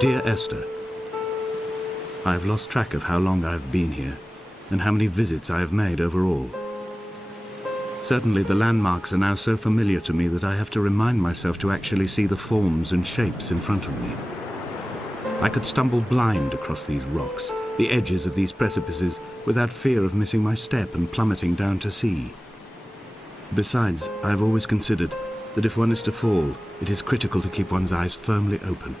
Dear Esther, I have lost track of how long I have been here and how many visits I have made overall. Certainly the landmarks are now so familiar to me that I have to remind myself to actually see the forms and shapes in front of me. I could stumble blind across these rocks, the edges of these precipices, without fear of missing my step and plummeting down to sea. Besides, I have always considered that if one is to fall, it is critical to keep one's eyes firmly open.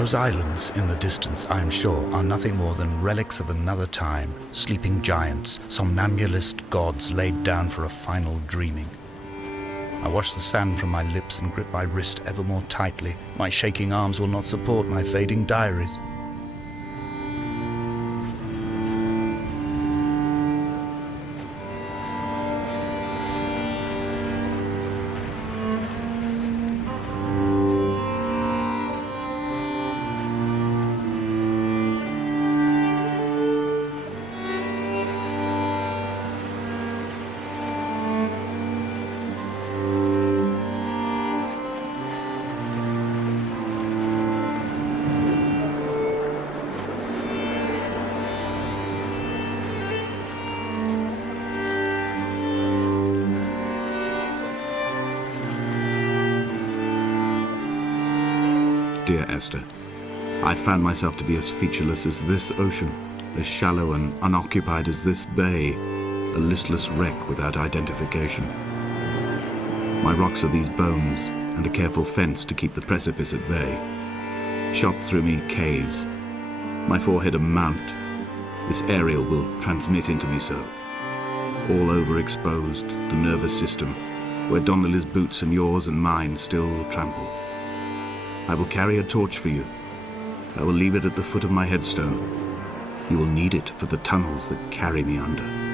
Those islands in the distance, I am sure, are nothing more than relics of another time, sleeping giants, somnambulist gods laid down for a final dreaming. I wash the sand from my lips and grip my wrist ever more tightly. My shaking arms will not support my fading diaries. Dear Esther, I found myself to be as featureless as this ocean, as shallow and unoccupied as this bay, a listless wreck without identification. My rocks are these bones, and a careful fence to keep the precipice at bay. Shot through me caves, my forehead a mount. This aerial will transmit into me so. All overexposed, the nervous system, where Donnelly's boots and yours and mine still trample. I will carry a torch for you. I will leave it at the foot of my headstone. You will need it for the tunnels that carry me under.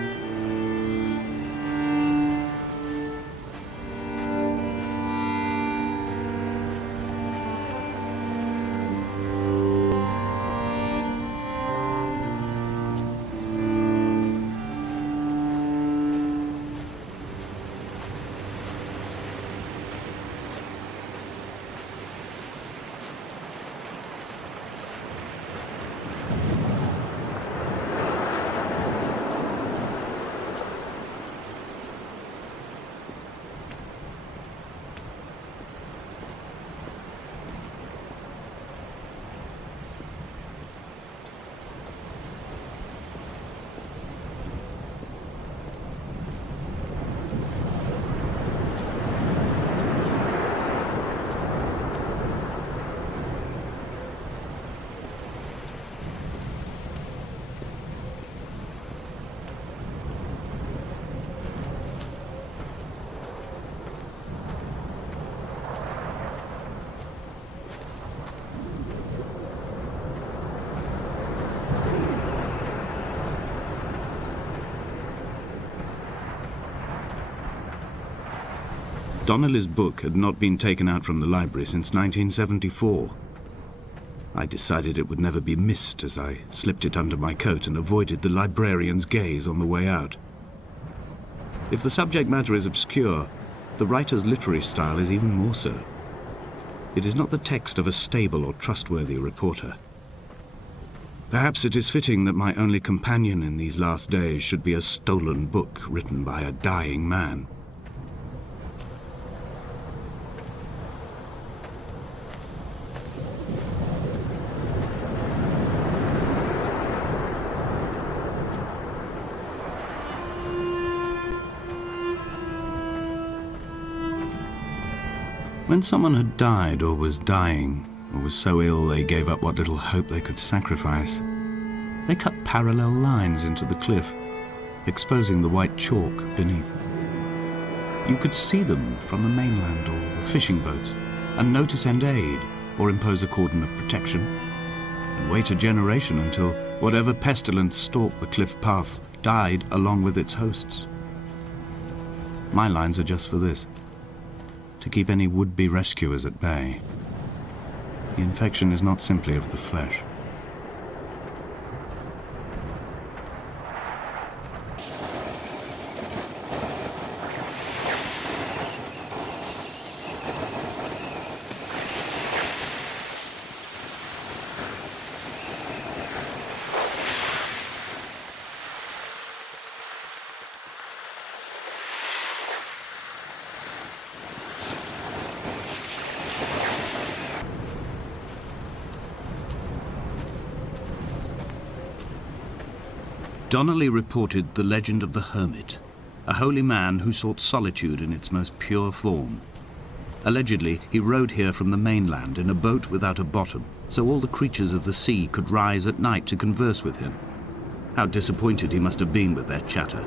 Donnelly's book had not been taken out from the library since 1974. I decided it would never be missed as I slipped it under my coat and avoided the librarian's gaze on the way out. If the subject matter is obscure, the writer's literary style is even more so. It is not the text of a stable or trustworthy reporter. Perhaps it is fitting that my only companion in these last days should be a stolen book written by a dying man. When someone had died or was dying, or was so ill they gave up what little hope they could sacrifice, they cut parallel lines into the cliff, exposing the white chalk beneath. You could see them from the mainland or the fishing boats, and know to send aid or impose a cordon of protection, and wait a generation until whatever pestilence stalked the cliff paths died along with its hosts. My lines are just for this: to keep any would-be rescuers at bay. The infection is not simply of the flesh. Donnelly reported the legend of the hermit, a holy man who sought solitude in its most pure form. Allegedly, he rode here from the mainland in a boat without a bottom, so all the creatures of the sea could rise at night to converse with him. How disappointed he must have been with their chatter.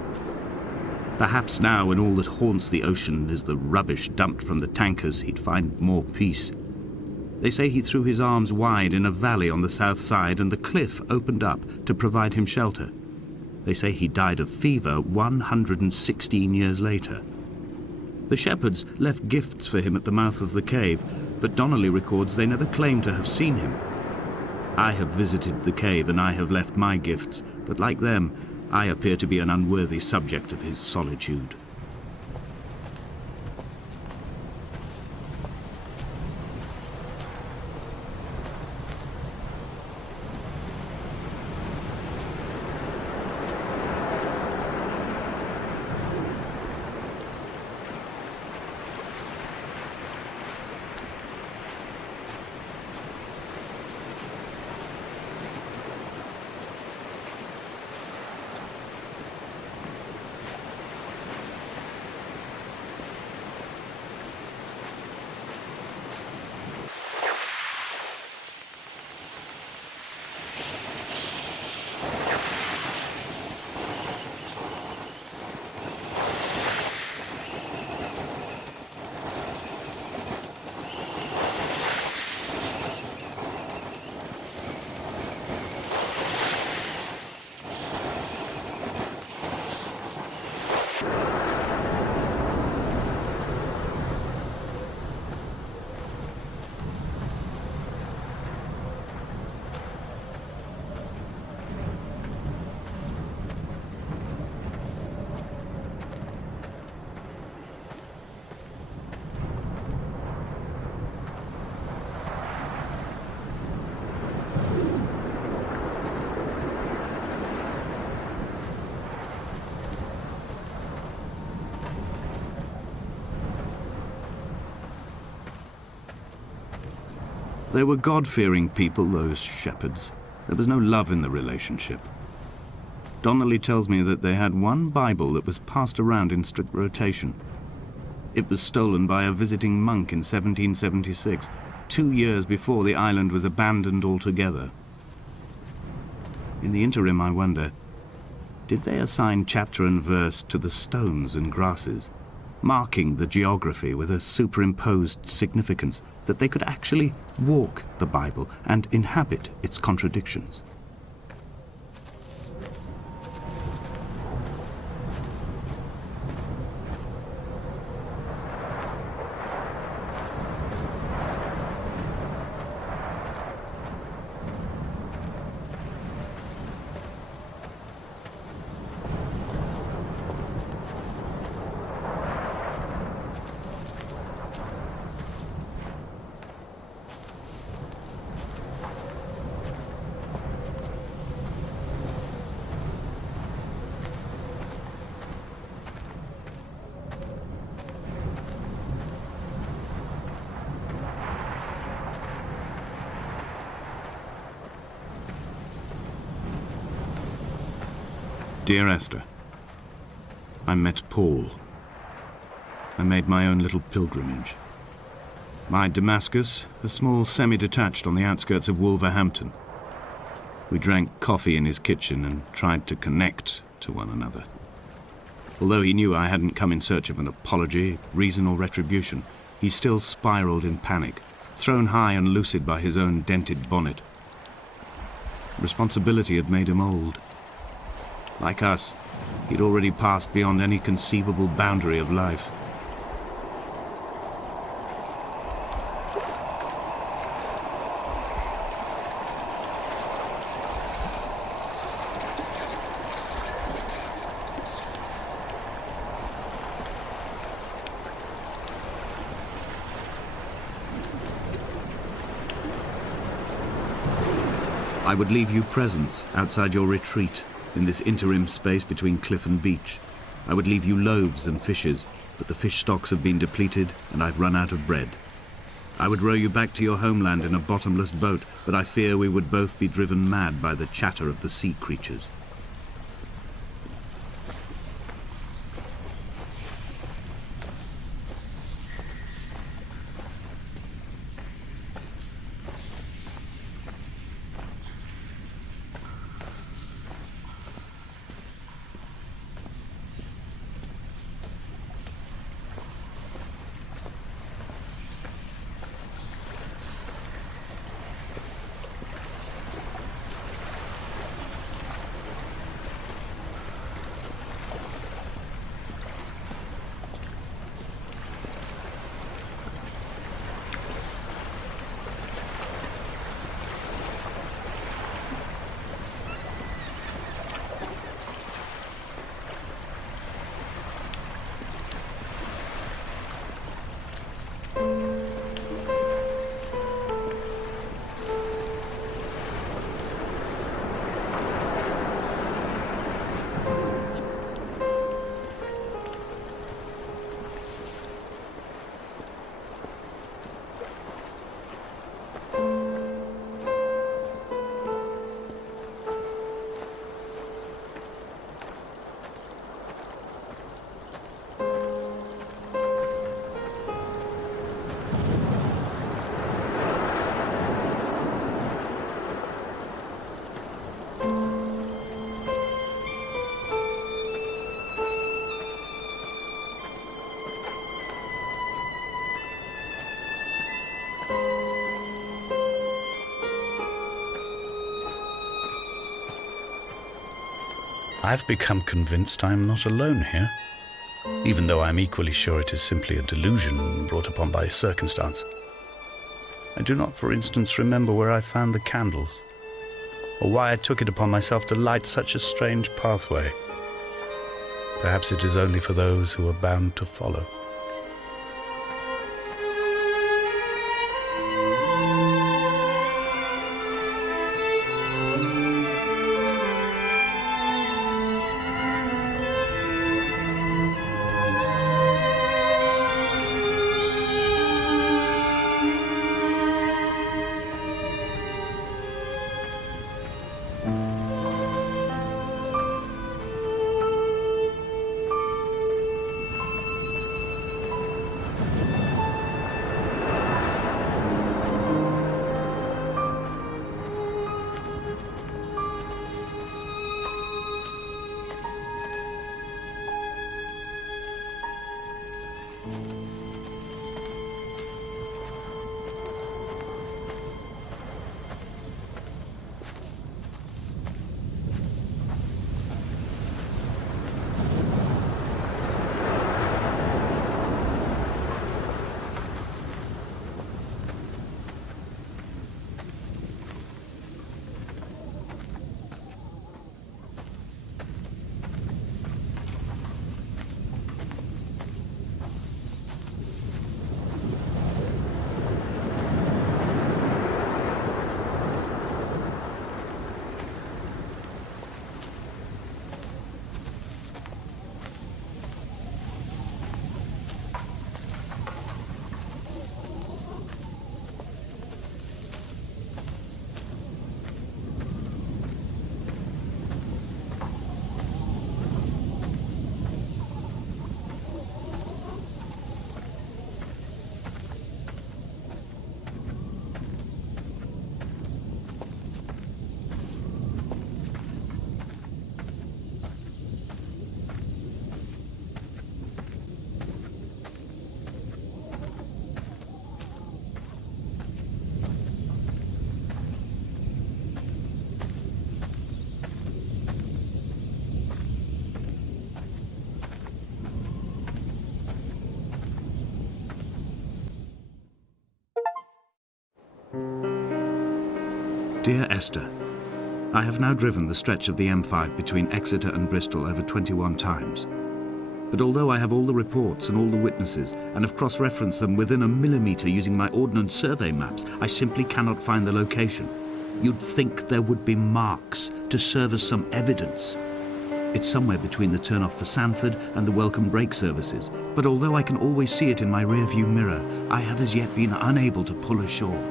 Perhaps now, when all that haunts the ocean is the rubbish dumped from the tankers, he'd find more peace. They say he threw his arms wide in a valley on the south side, and the cliff opened up to provide him shelter. They say he died of fever 116 years later. The shepherds left gifts for him at the mouth of the cave, but Donnelly records they never claimed to have seen him. I have visited the cave and I have left my gifts, but like them, I appear to be an unworthy subject of his solitude. They were God-fearing people, those shepherds. There was no love in the relationship. Donnelly tells me that they had one Bible that was passed around in strict rotation. It was stolen by a visiting monk in 1776, 2 years before the island was abandoned altogether. In the interim, I wonder, did they assign chapter and verse to the stones and grasses, marking the geography with a superimposed significance, that they could actually walk the Bible and inhabit its contradictions? Dear Esther, I met Paul. I made my own little pilgrimage. My Damascus, a small semi-detached on the outskirts of Wolverhampton. We drank coffee in his kitchen and tried to connect to one another. Although he knew I hadn't come in search of an apology, reason or retribution, he still spiraled in panic, thrown high and lucid by his own dented bonnet. Responsibility had made him old. Like us, he'd already passed beyond any conceivable boundary of life. I would leave you presents outside your retreat, in this interim space between cliff and beach. I would leave you loaves and fishes, but the fish stocks have been depleted and I've run out of bread. I would row you back to your homeland in a bottomless boat, but I fear we would both be driven mad by the chatter of the sea creatures. I've become convinced I am not alone here, even though I'm equally sure it is simply a delusion brought upon by circumstance. I do not, for instance, remember where I found the candles, or why I took it upon myself to light such a strange pathway. Perhaps it is only for those who are bound to follow. Dear Esther, I have now driven the stretch of the M5 between Exeter and Bristol over 21 times. But although I have all the reports and all the witnesses, and have cross-referenced them within a millimetre using my ordnance survey maps, I simply cannot find the location. You'd think there would be marks to serve as some evidence. It's somewhere between the turn-off for Sanford and the welcome break services, but although I can always see it in my rear-view mirror, I have as yet been unable to pull ashore.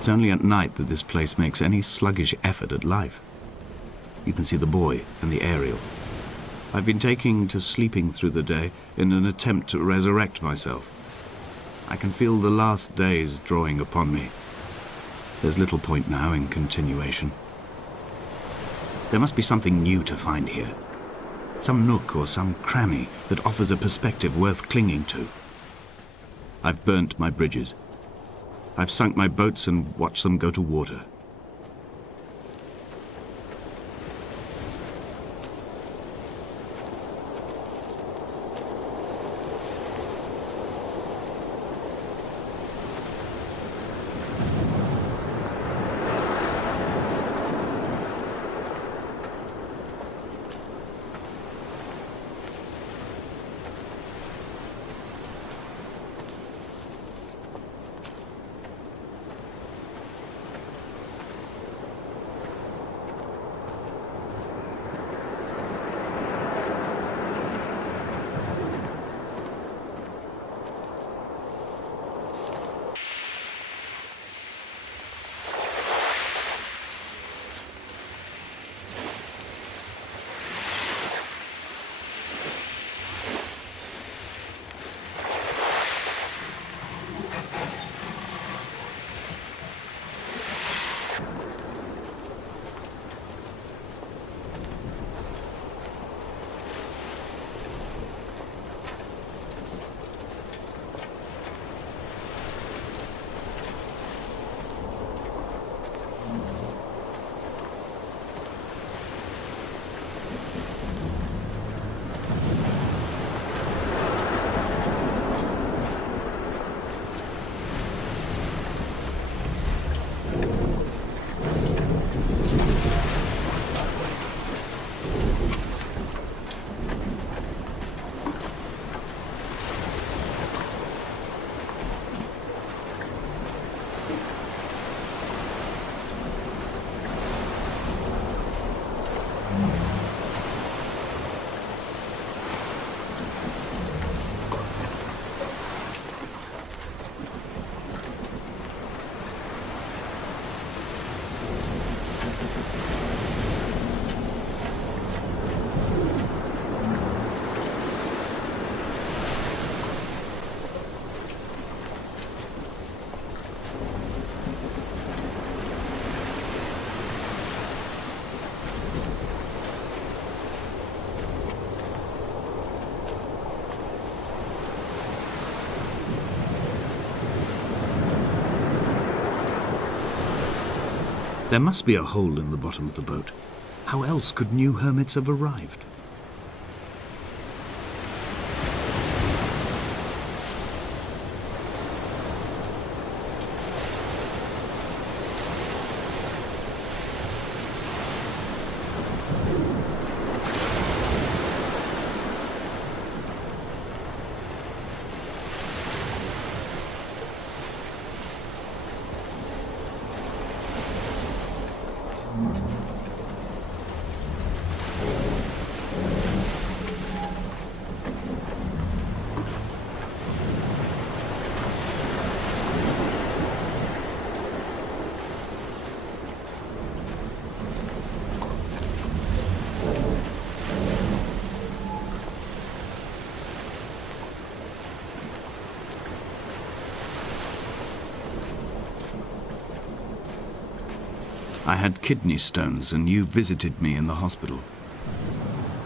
It's only at night that this place makes any sluggish effort at life. You can see the buoy and the aerial. I've been taking to sleeping through the day in an attempt to resurrect myself. I can feel the last days drawing upon me. There's little point now in continuation. There must be something new to find here. Some nook or some cranny that offers a perspective worth clinging to. I've burnt my bridges. I've sunk my boats and watched them go to water. There must be a hole in the bottom of the boat. How else could new hermits have arrived? I had kidney stones and you visited me in the hospital.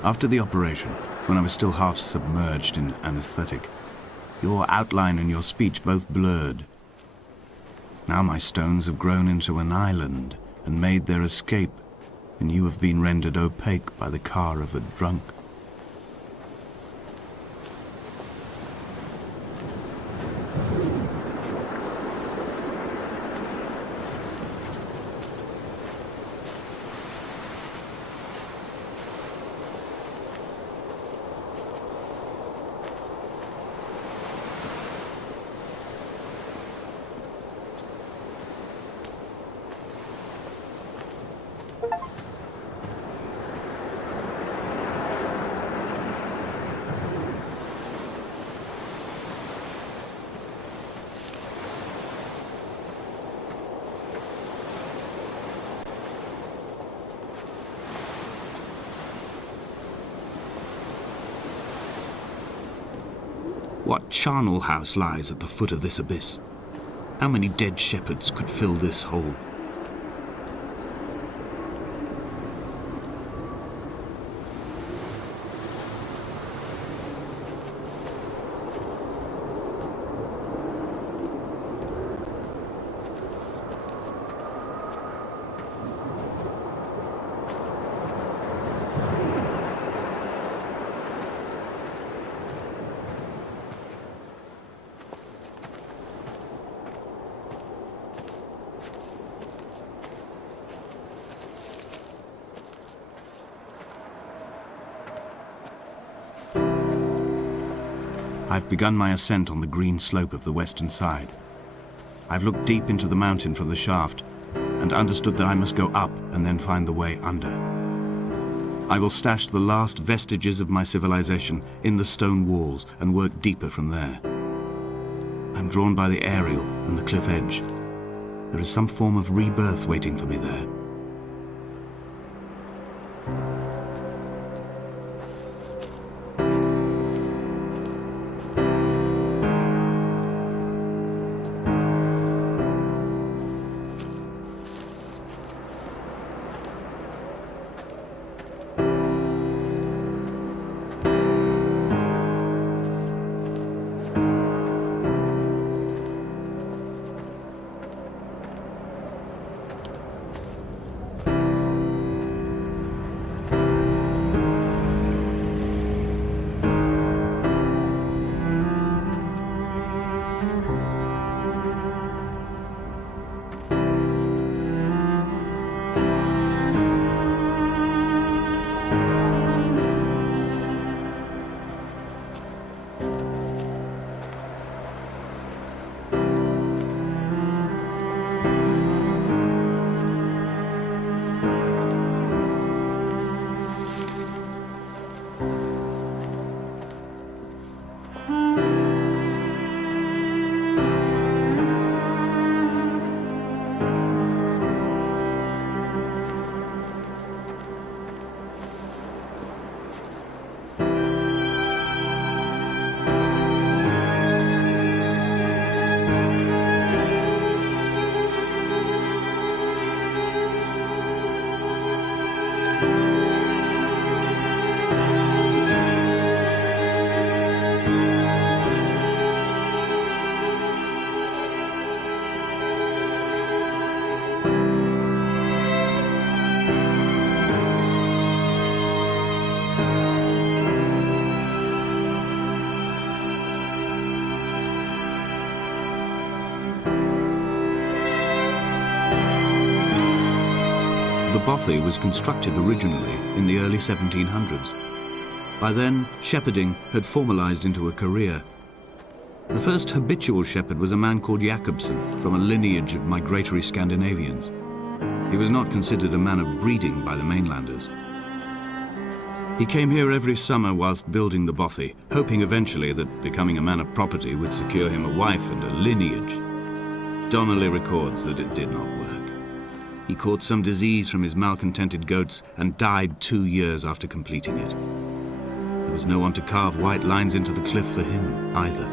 After the operation, when I was still half submerged in anesthetic, your outline and your speech both blurred. Now my stones have grown into an island and made their escape, and you have been rendered opaque by the car of a drunk. What charnel house lies at the foot of this abyss? How many dead shepherds could fill this hole? I've begun my ascent on the green slope of the western side. I've looked deep into the mountain from the shaft and understood that I must go up and then find the way under. I will stash the last vestiges of my civilization in the stone walls and work deeper from there. I'm drawn by the aerial and the cliff edge. There is some form of rebirth waiting for me there. bothy was constructed originally in the early 1700s. By then, shepherding had formalized into a career. The first habitual shepherd was a man called Jakobsen, from a lineage of migratory Scandinavians. He was not considered a man of breeding by the mainlanders. He came here every summer whilst building the bothy, hoping eventually that becoming a man of property would secure him a wife and a lineage. Donnelly records that it did not work. He caught some disease from his malcontented goats and died 2 years after completing it. There was no one to carve white lines into the cliff for him either.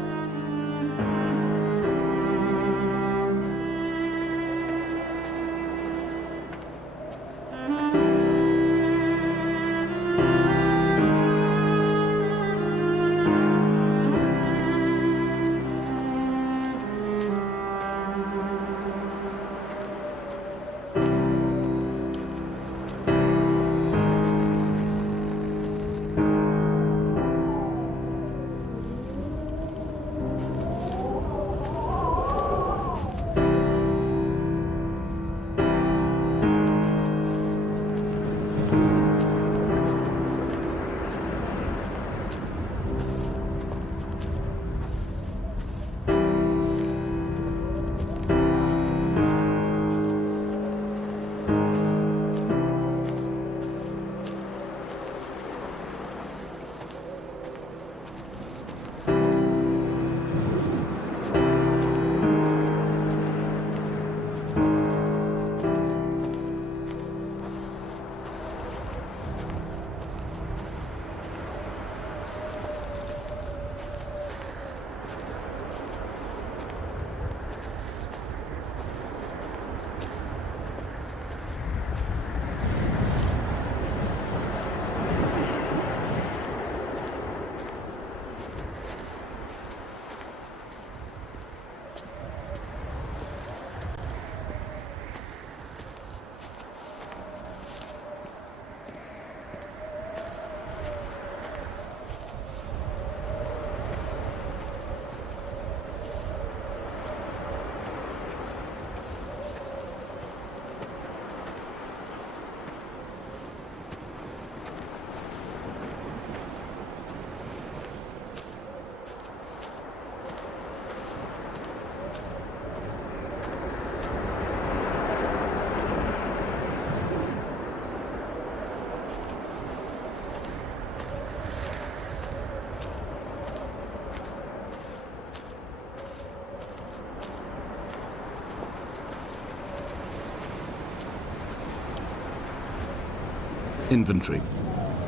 Inventory.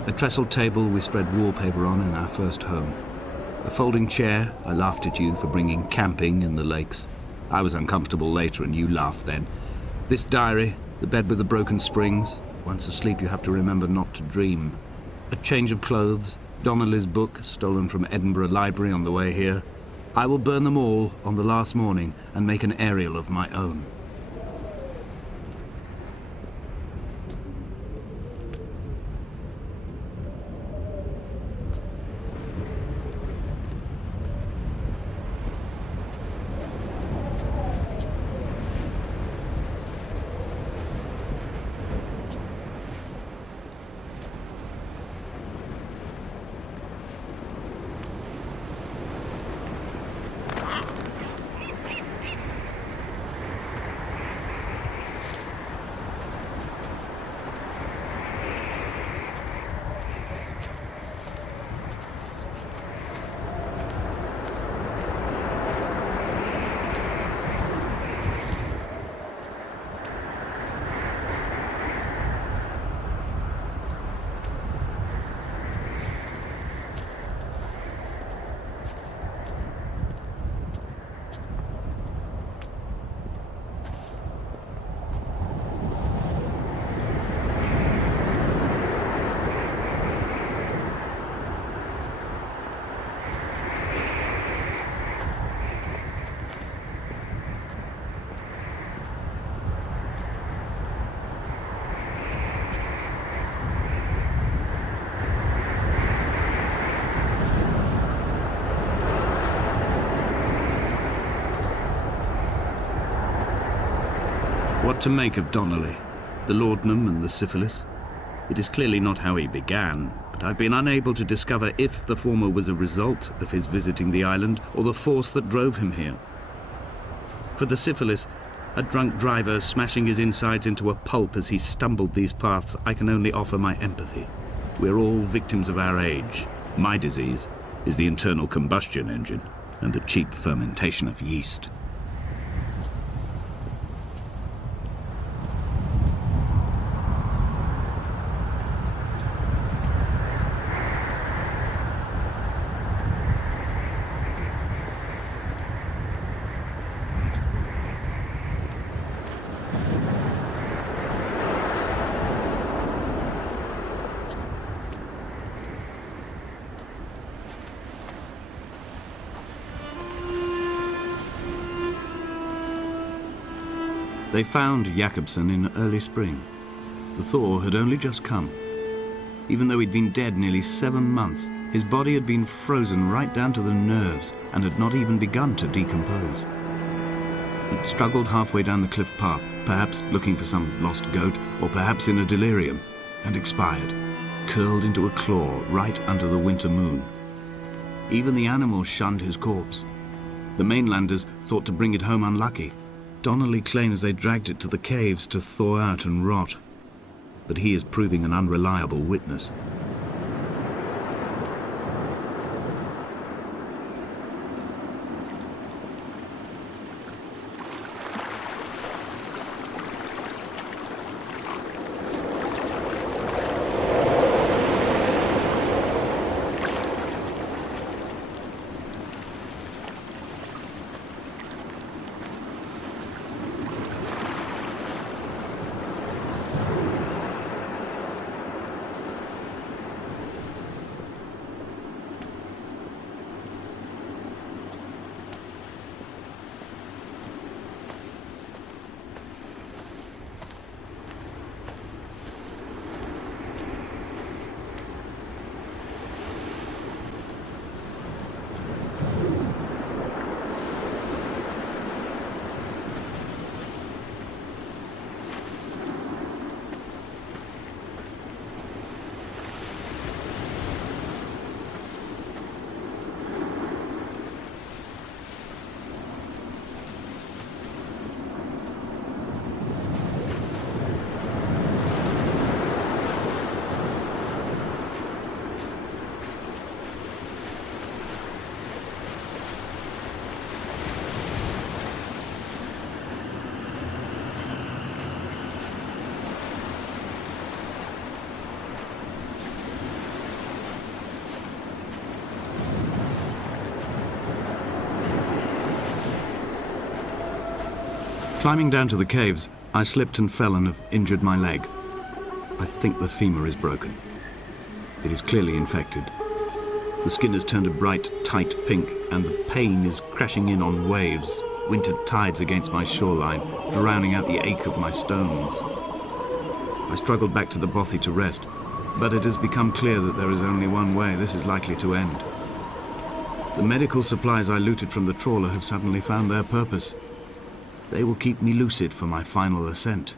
A trestle table we spread wallpaper on in our first home. A folding chair. I laughed at you for bringing camping in the lakes. I was uncomfortable later and you laughed then. This diary, the bed with the broken springs. Once asleep you have to remember not to dream. A change of clothes. Donnelly's book, stolen from Edinburgh Library on the way here. I will burn them all on the last morning and make an aerial of my own. What to make of Donnelly? The laudanum and the syphilis. It is clearly not how he began, but I've been unable to discover if the former was a result of his visiting the island or the force that drove him here. For the syphilis, a drunk driver smashing his insides into a pulp as he stumbled these paths, I can only offer my empathy. We're all victims of our age. My disease is the internal combustion engine and the cheap fermentation of yeast. They found Jakobsen in early spring. The thaw had only just come. Even though he'd been dead nearly 7 months, his body had been frozen right down to the nerves and had not even begun to decompose. He'd struggled halfway down the cliff path, perhaps looking for some lost goat, or perhaps in a delirium, and expired, curled into a claw right under the winter moon. Even the animals shunned his corpse. The mainlanders thought to bring it home unlucky. Donnelly claims they dragged it to the caves to thaw out and rot, but he is proving an unreliable witness. Climbing down to the caves, I slipped and fell and have injured my leg. I think the femur is broken. It is clearly infected. The skin has turned a bright, tight pink, and the pain is crashing in on waves, winter tides against my shoreline, drowning out the ache of my stones. I struggled back to the bothy to rest, but it has become clear that there is only one way this is likely to end. The medical supplies I looted from the trawler have suddenly found their purpose. They will keep me lucid for my final ascent.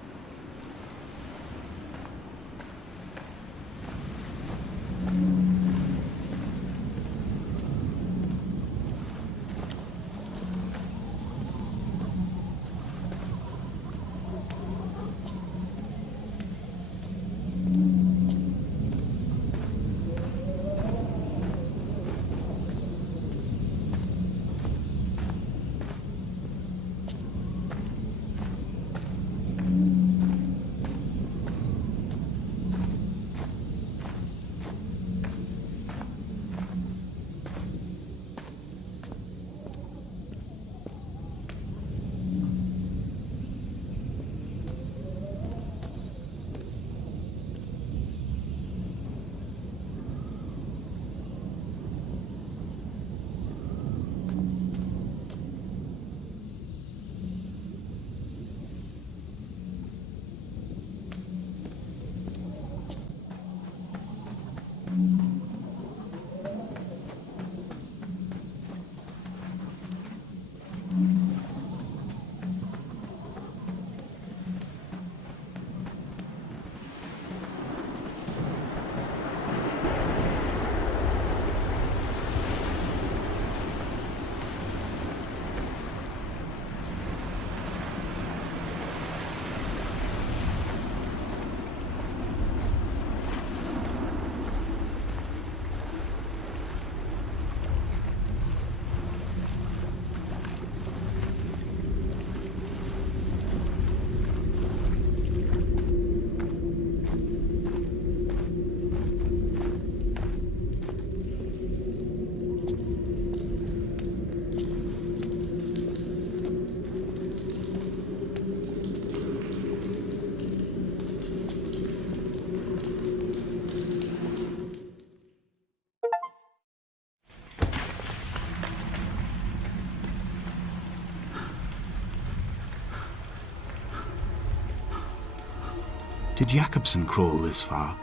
Could Jakobsen crawl this far?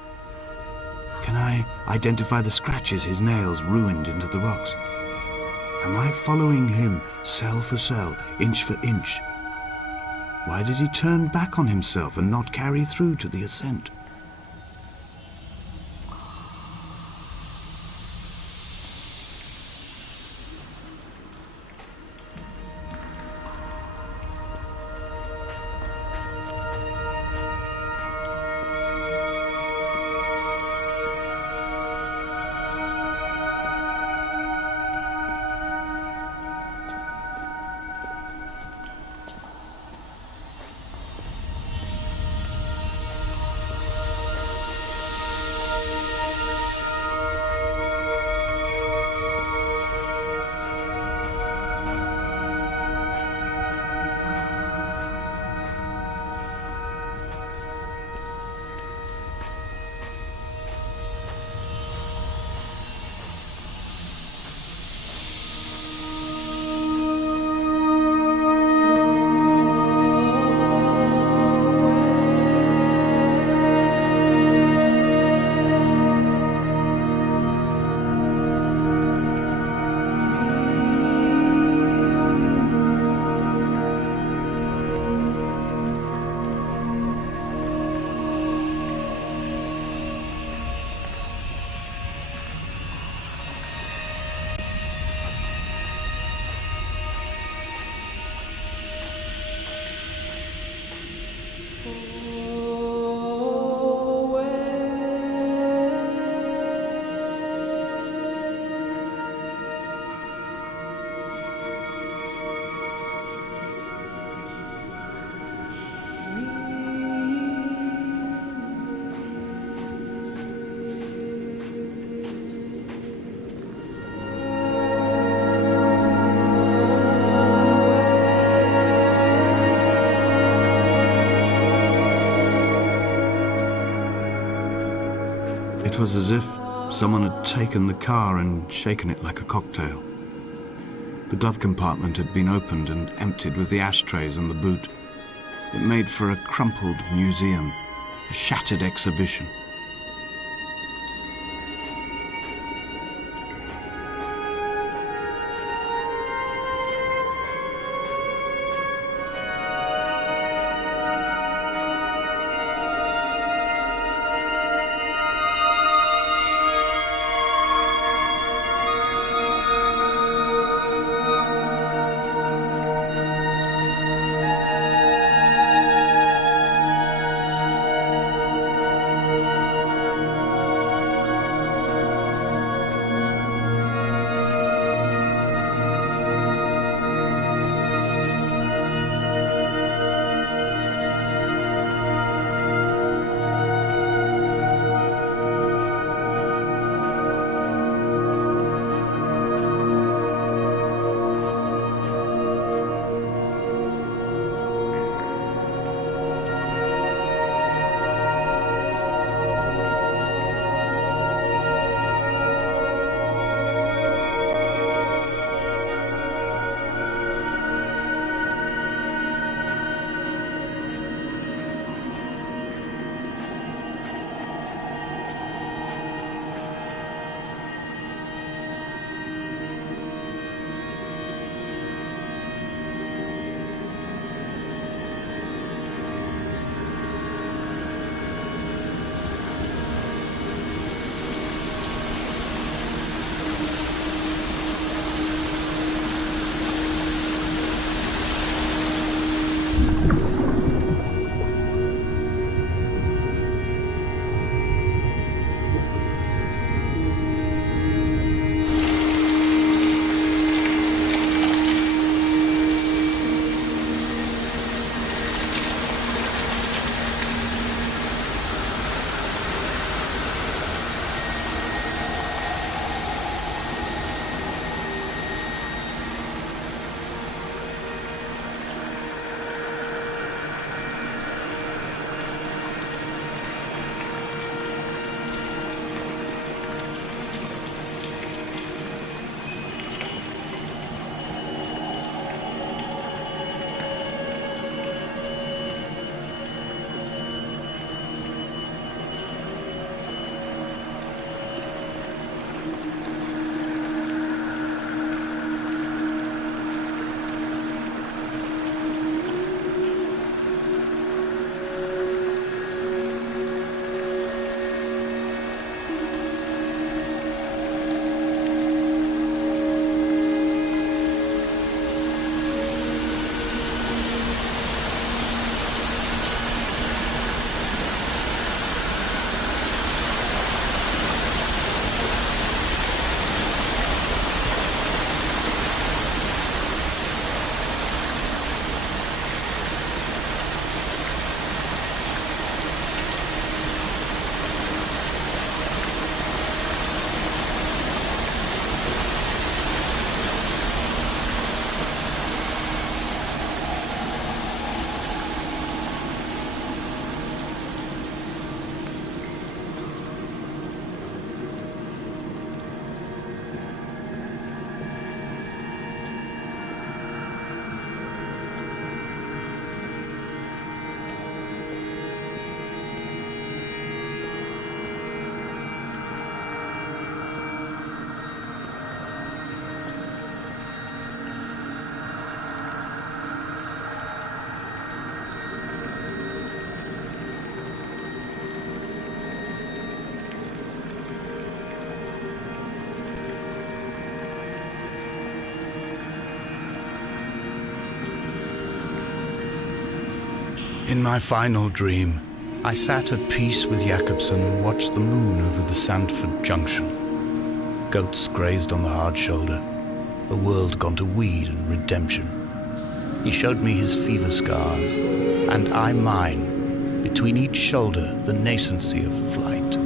Can I identify the scratches his nails ruined into the rocks? Am I following him cell for cell, inch for inch? Why did he turn back on himself and not carry through to the ascent? It was as if someone had taken the car and shaken it like a cocktail. The glove compartment had been opened and emptied with the ashtrays and the boot. It made for a crumpled museum, a shattered exhibition. In my final dream, I sat at peace with Jakobsen and watched the moon over the Sandford Junction. Goats grazed on the hard shoulder, a world gone to weed and redemption. He showed me his fever scars, and I mine, between each shoulder the nascency of flight.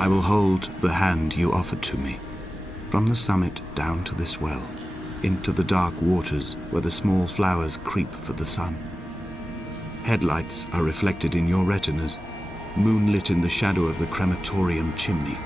I will hold the hand you offered to me, from the summit down to this well, into the dark waters where the small flowers creep for the sun. Headlights are reflected in your retinas, moonlit in the shadow of the crematorium chimney.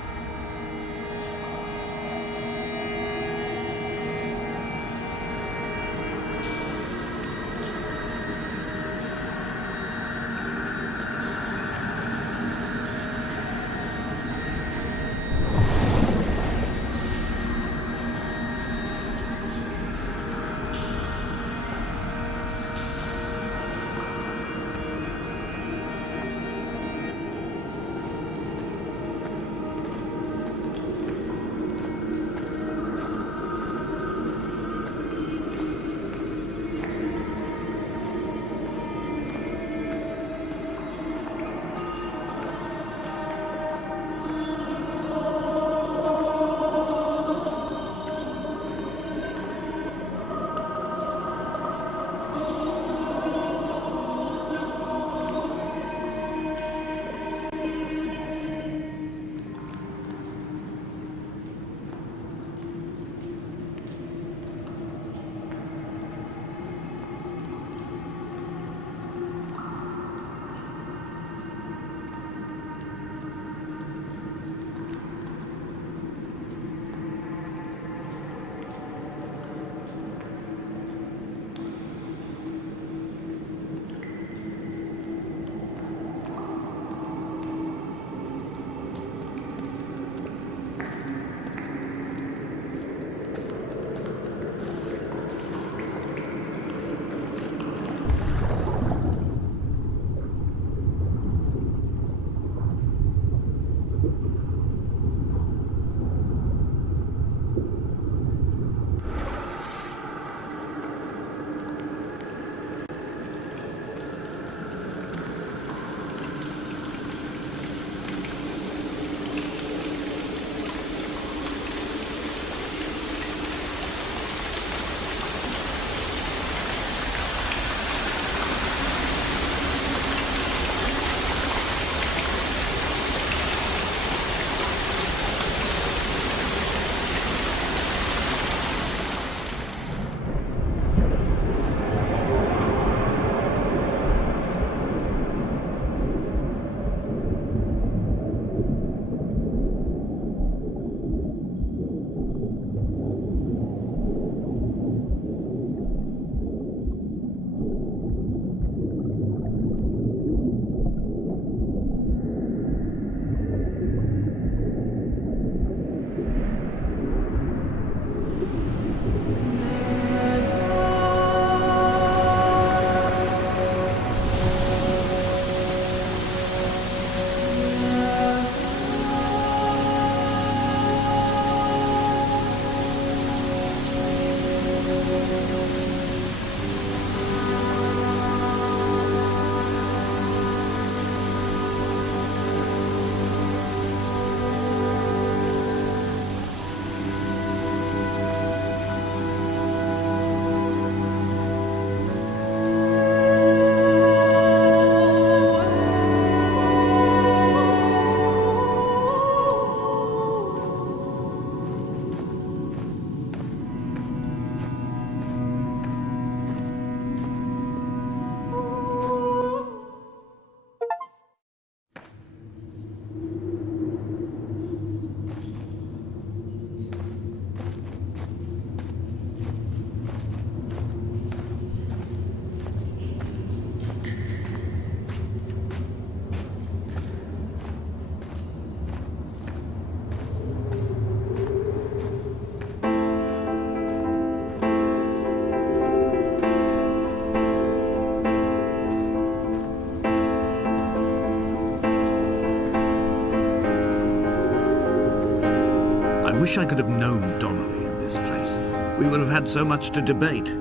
wish I could have known Donnelly in this place. We would have had so much to debate.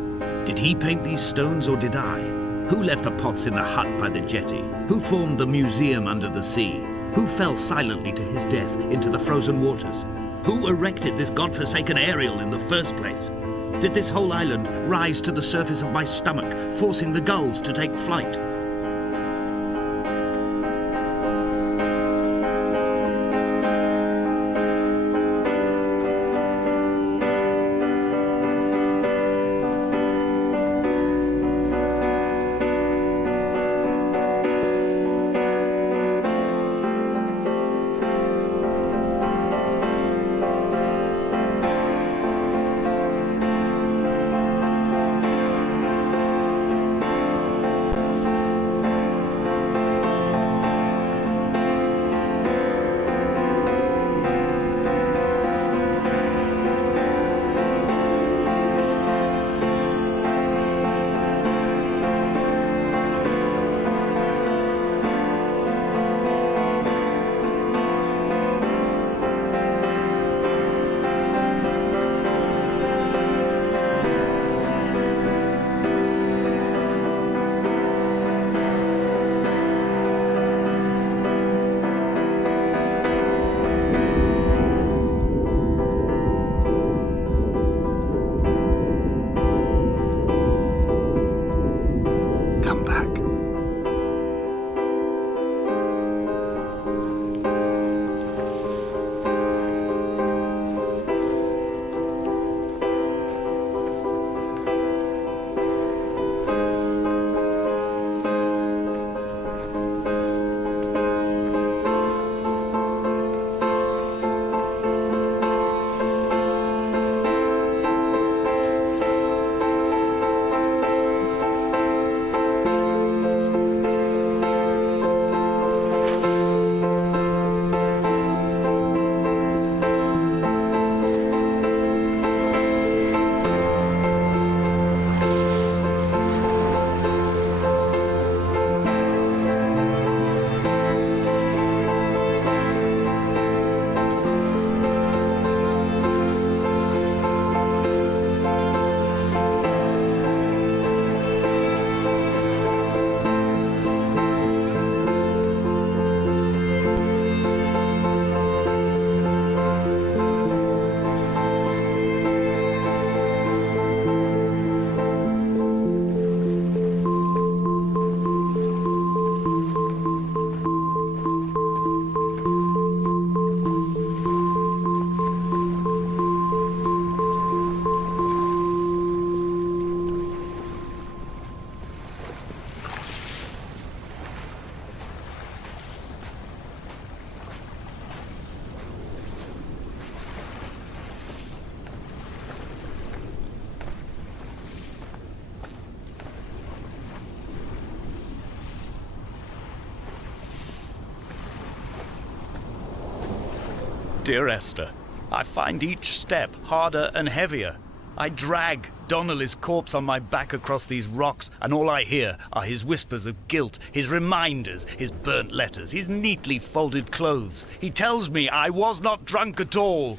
Did he paint these stones or did I? Who left the pots in the hut by the jetty? Who formed the museum under the sea? Who fell silently to his death into the frozen waters? Who erected this godforsaken aerial in the first place? Did this whole island rise to the surface of my stomach, forcing the gulls to take flight? Dear Esther, I find each step harder and heavier. I drag Donnelly's corpse on my back across these rocks, and all I hear are his whispers of guilt, his reminders, his burnt letters, his neatly folded clothes. He tells me I was not drunk at all.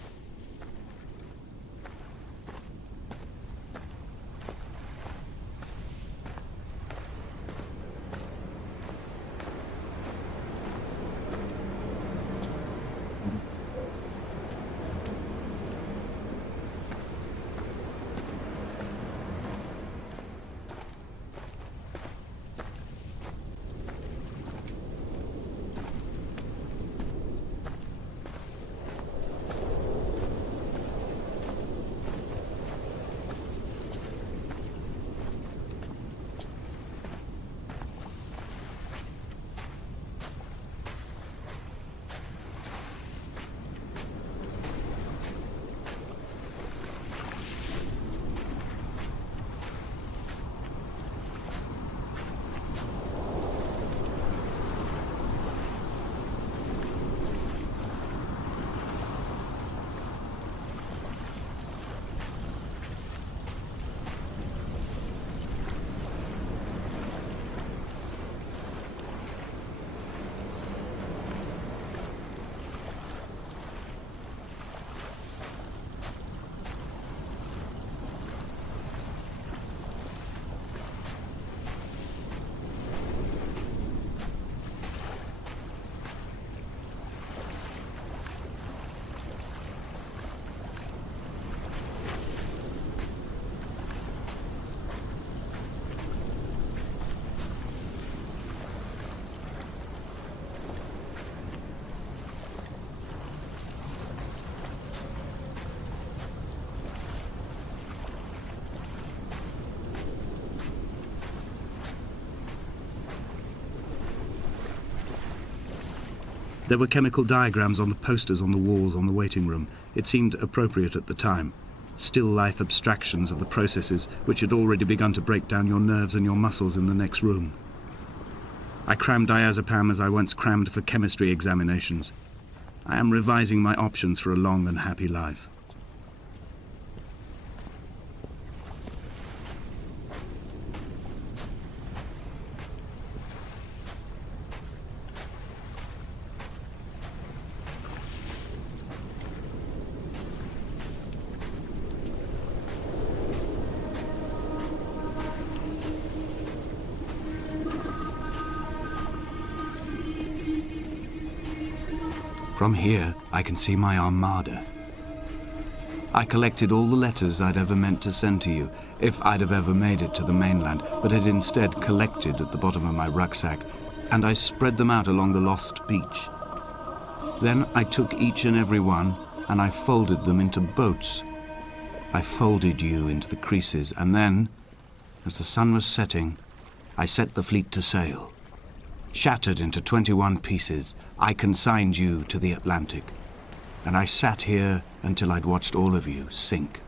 There were chemical diagrams on the posters on the walls on the waiting room. It seemed appropriate at the time. Still life abstractions of the processes which had already begun to break down your nerves and your muscles in the next room. I crammed diazepam as I once crammed for chemistry examinations. I am revising my options for a long and happy life. From here, I can see my armada. I collected all the letters I'd ever meant to send to you, if I'd have ever made it to the mainland, but had instead collected at the bottom of my rucksack, and I spread them out along the lost beach. Then I took each and every one, and I folded them into boats. I folded you into the creases, and then, as the sun was setting, I set the fleet to sail. Shattered into 21 pieces, I consigned you to the Atlantic, and I sat here until I'd watched all of you sink.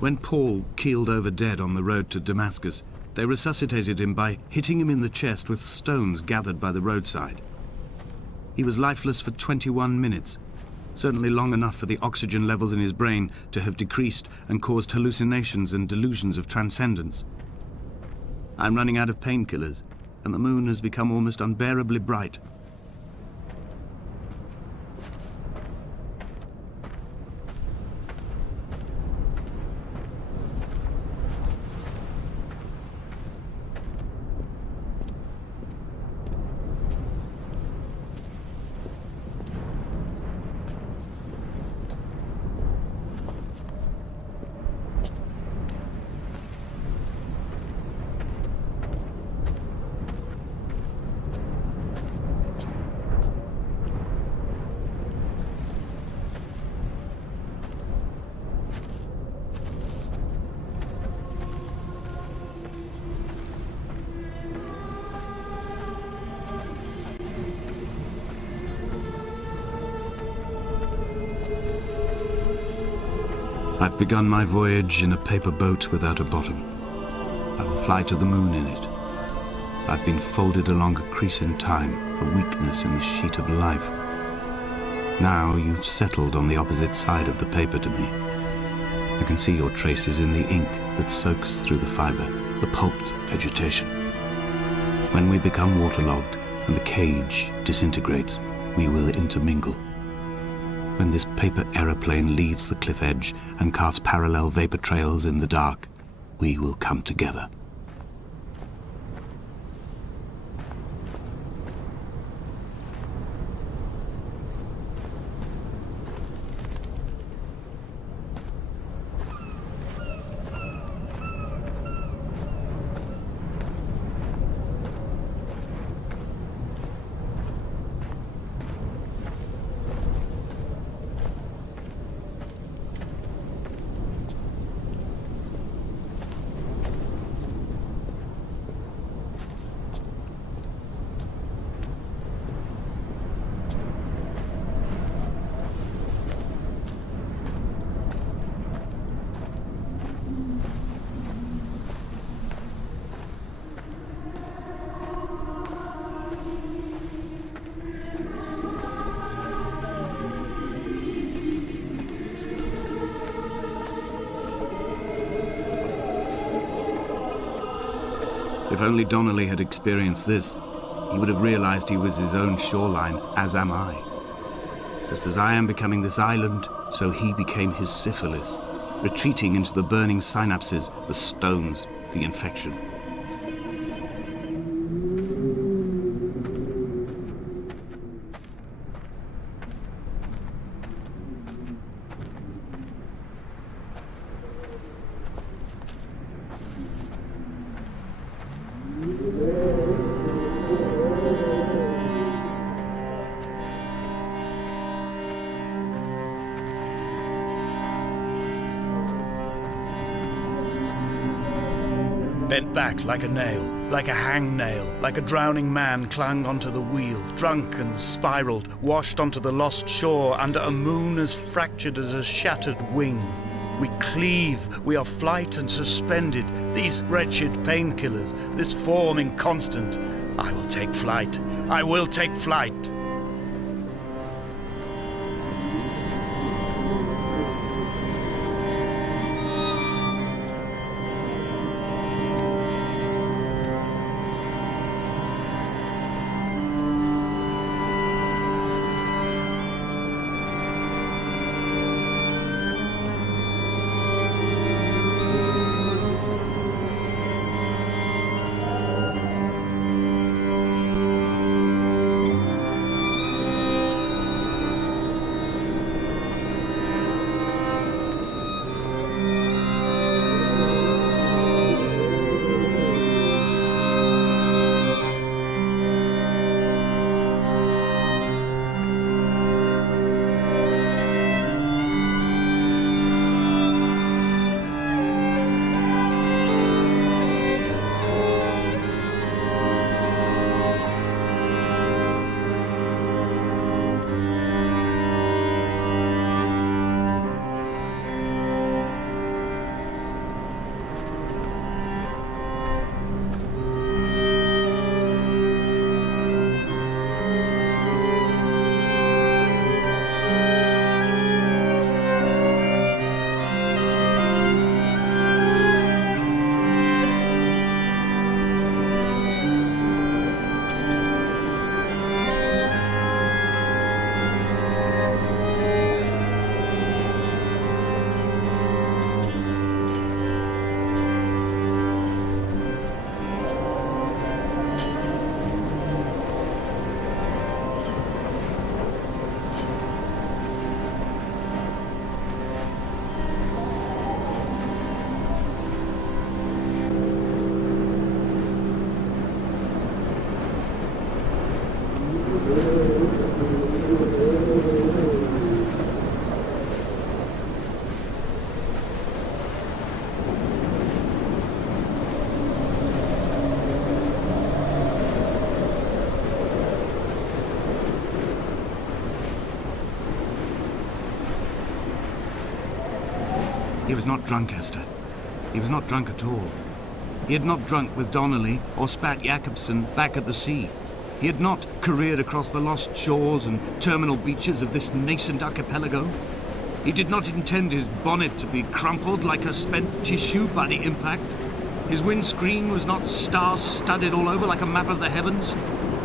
When Paul keeled over dead on the road to Damascus, they resuscitated him by hitting him in the chest with stones gathered by the roadside. He was lifeless for 21 minutes, certainly long enough for the oxygen levels in his brain to have decreased and caused hallucinations and delusions of transcendence. I'm running out of painkillers, and the moon has become almost unbearably bright. I've begun my voyage in a paper boat without a bottom. I will fly to the moon in it. I've been folded along a crease in time, a weakness in the sheet of life. Now you've settled on the opposite side of the paper to me. I can see your traces in the ink that soaks through the fiber, the pulped vegetation. When we become waterlogged and the cage disintegrates, we will intermingle. When this paper aeroplane leaves the cliff edge and carves parallel vapor trails in the dark, we will come together. If only Donnelly had experienced this, he would have realized he was his own shoreline, as am I. Just as I am becoming this island, so he became his syphilis, retreating into the burning synapses, the stones, the infection. Bent back like a nail, like a hangnail, like a drowning man clung onto the wheel, drunk and spiraled, washed onto the lost shore under a moon as fractured as a shattered wing. We cleave, we are flight and suspended, these wretched painkillers, this form inconstant. I will take flight, I will take flight. He was not drunk, Esther. He was not drunk at all. He had not drunk with Donnelly or spat Jakobsen back at the sea. He had not careered across the lost shores and terminal beaches of this nascent archipelago. He did not intend his bonnet to be crumpled like a spent tissue by the impact. His windscreen was not star-studded all over like a map of the heavens.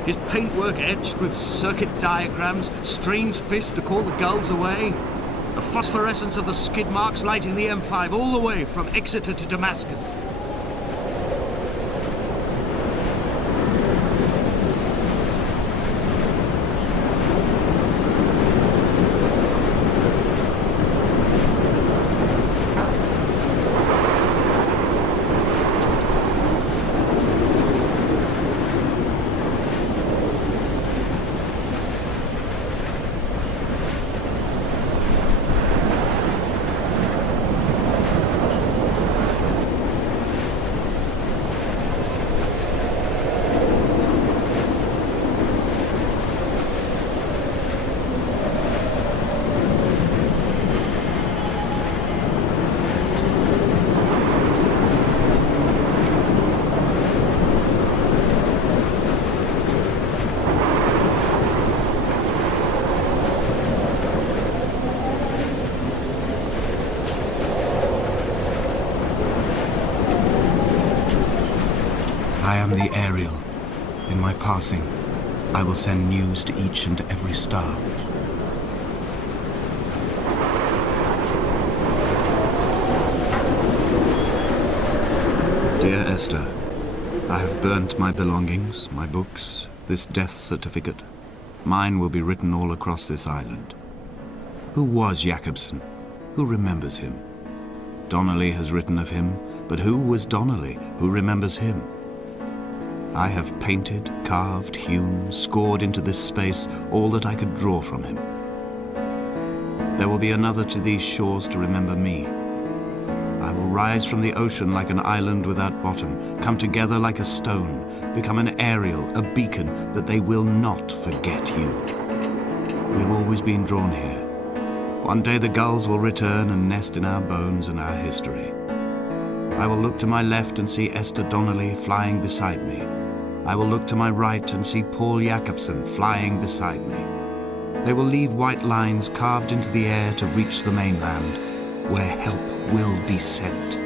His paintwork etched with circuit diagrams, strange fish to call the gulls away. The phosphorescence of the skid marks lighting the M5 all the way from Exeter to Damascus. I am the Ariel. In my passing, I will send news to each and every star. Dear Esther, I have burnt my belongings, my books, this death certificate. Mine will be written all across this island. Who was Jakobsen? Who remembers him? Donnelly has written of him, but who was Donnelly? Who remembers him? I have painted, carved, hewn, scored into this space all that I could draw from him. There will be another to these shores to remember me. I will rise from the ocean like an island without bottom, come together like a stone, become an Ariel, a beacon, that they will not forget you. We have always been drawn here. One day the gulls will return and nest in our bones and our history. I will look to my left and see Esther Donnelly flying beside me. I will look to my right and see Paul Jakobsen flying beside me. They will leave white lines carved into the air to reach the mainland, where help will be sent.